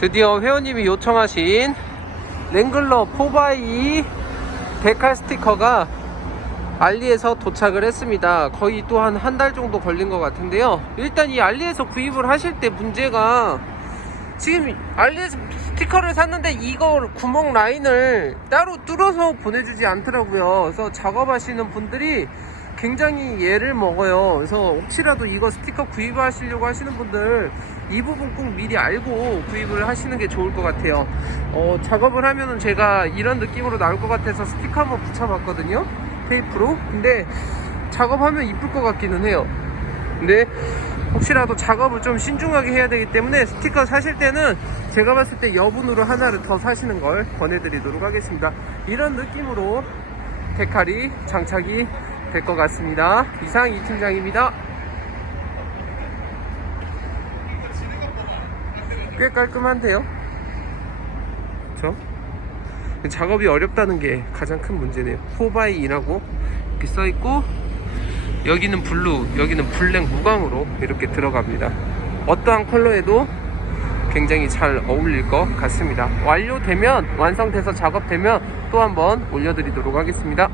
드디어 회원님이 요청하신 랭글러 4x2 데칼 스티커가 알리에서 도착을 했습니다. 거의 또 한 한 달 정도 걸린 것 같은데요. 일단 이 알리에서 구입을 하실 때 문제가 지금 알리에서 스티커를 샀는데 이거 구멍 라인을 따로 뚫어서 보내주지 않더라고요. 그래서 작업하시는 분들이 굉장히 예를 먹어요. 그래서 혹시라도 이거 스티커 구입하시려고 하시는 분들 이 부분 꼭 미리 알고 구입을 하시는 게 좋을 것 같아요. 어, 작업을 하면은 제가 이런 느낌으로 나올 것 같아서 스티커 한번 붙여봤거든요. 테이프로. 근데 작업하면 이쁠 것 같기는 해요. 근데 혹시라도 작업을 좀 신중하게 해야 되기 때문에 스티커 사실 때는 제가 봤을 때 여분으로 하나를 더 사시는 걸 권해드리도록 하겠습니다. 이런 느낌으로 데칼이 장착이 될 것 같습니다. 이상 이 팀장입니다. 꽤 깔끔한데요? 그쵸? 작업이 어렵다는 게 가장 큰 문제네요. 4x2라고 이렇게 써있고 여기는 블루, 여기는 블랙 무광으로 이렇게 들어갑니다. 어떠한 컬러에도 굉장히 잘 어울릴 것 같습니다. 완료되면, 완성돼서 작업되면 또 한번 올려드리도록 하겠습니다.